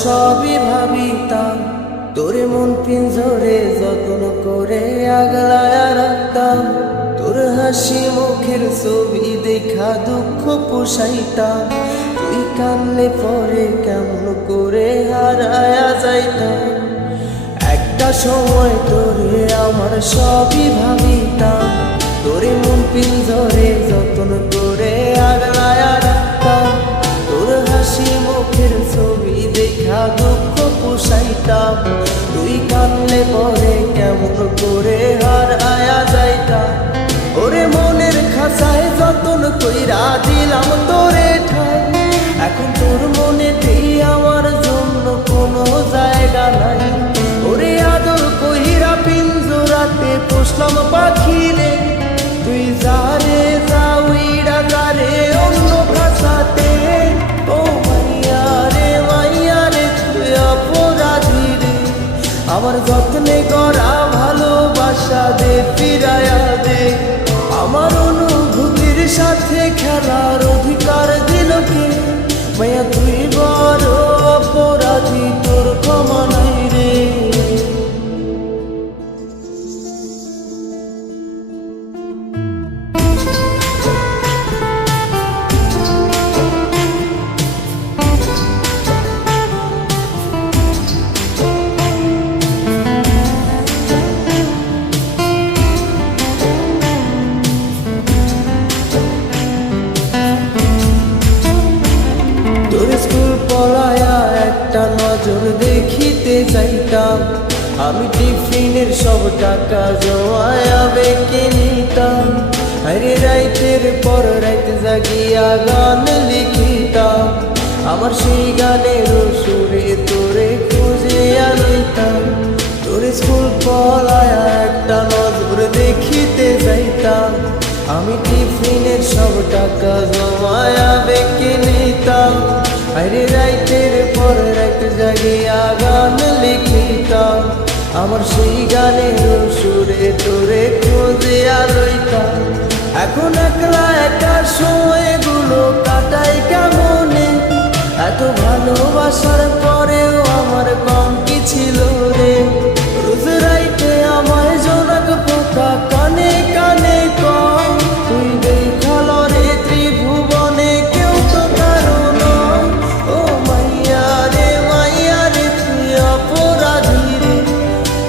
সবই ভাবিতাম, তোর মন পিঞ্জরে যত্ন করে আগলায়া রাখতাম। তোর হাসি মুখের ছবি দেখা দুঃখ পোষাইতাম। তুই কানলে পরে কেমন করে হারায়া যাইতাম। একটা সময় তোরে আমার সবই ভাবিতাম, তোরে মন পিঞ্জরে যত্ন করে আগলায়া রাখতাম। তোর হাসি মুখের ছবি দেখা দুঃখ পোষাইতাম। তুই কানলে পরে কেমন করে হারায়া যাইতাম। ওরে মনের খাঁচায় যতন কইরা দিলাম তোরে ঠাই, এখন তোর মনেতেই আমার জন্য কোনো জায়গা নাই। ওরে আদর কইরা পিঞ্জরাতে পোষলাম পাখি রে, তুই যারে যা উইড়া যারে অন্য খাঁচাতে। ও মাইয়া রে তুই অপরাধী রে, আমার যত্নে করা ভালোবাসা দে ফিরায়া দে। আমার অনুভূতির সাথে খেলার অধিকার দিল কে? মাইয়া তুই বড় অপরাধী, তোর ক্ষমা নাই রে। তোর স্কুল পড়ায়া একটা নজর দেখিতে যাইতাম, আমি টিফিনের সব টাকা জমায়া বেঁকে নিতাম। আরে রাইতের পর রাইত জাগিয়া গান লিখিতাম, আমার সেই গানের সুরে তোরে খুঁজে আনিতাম। তোর স্কুল পড়ায়া একটা নজর দেখিতে যাইতাম, আমি টিফিনের সব টাকা জমায়া বেঁকে নিতাম। আরে রাইতের পর রাইত জাগিয়া গান লিখিতাম, আমার সেই গানের সুরে তোরে খুঁজিয়া লইতাম। এখন একলা একা সময়গুলো কাটাই কেমনে, এত ভালোবাসার পরেও আমার কম কি ছিল রে। রোজ রাইতে আমায় জোনাক পোকা কানে কানে কম, তুই দেখাল রে ত্রিভুবনে কেউ তো কারো নয়। ও মাইয়া রে তুই অপরাধী রে,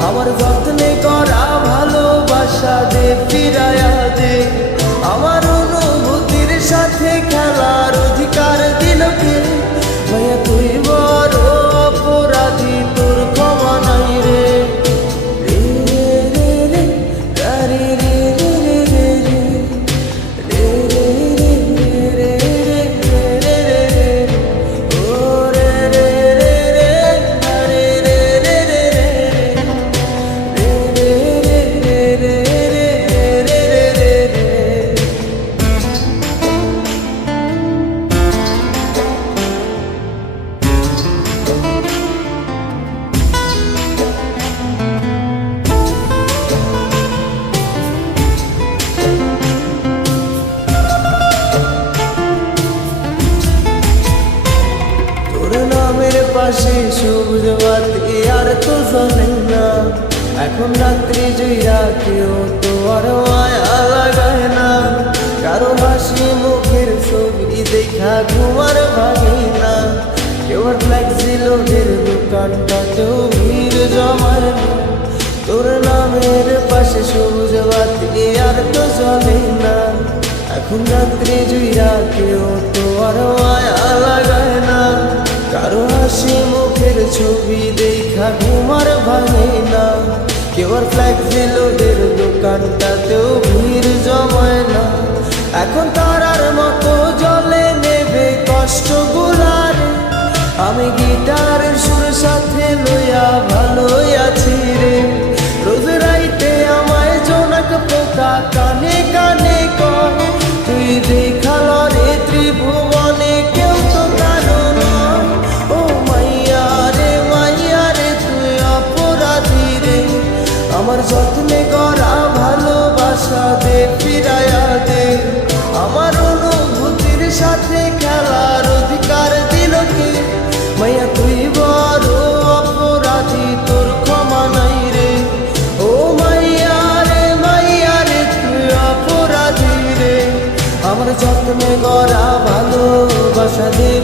আমার যত্নে করা ভালোবাসা দে ফিরায়া দে। আমার অনুভূতির সাথে খেলার অধিকার দিল কে? মাইয়া তুই বড় অপরাধী, তোর ক্ষমা নাই রে। পাশে সবুজ বাতি আর তো জ্বলে না, এখন রাত্রি জুইরা কেউ তো আর মায়া লাগায় না। কারো হাসি মুখের ছবি দেখা ঘুমার ভাগে না, কেউ আর ফ্লেক্সি লোডের দোকানটাতেও ভিড় জমায় না। তোর নামের পাশে সবুজ বাতি আর তো জ্বলে না, এখন রাত্রি জুইরা কেউ তো আর মায়া লাগায় না। কারো হাসি মুখের ছবি দেখা ঘুমার ভাঙে না, কেউ আর ফ্লেক্সি লোডের দোকানটাতেও ভিড় জমায় না। এখন তারার মতো জলে নেবে কষ্টগুলার, আমি গিটারের সুর সাথে লইয়া ভালোই আছি রে। রোজ রাইতে আমায় জোনাক পোকা কানে কানে কয়, তুই দেখাল রে ত্রিভুবনে কেউ তো কারো নয়। ও মাইয়া রে তুই অপরাধী রে, আমার যত্নে করা ভালোবাসা দে ফিরায়া দে। আমার অনুভূতির সাথে খেলার অধিকার দিল কে? মাইয়া তুই বল যত্নে গড়া ভালোবাসা দেব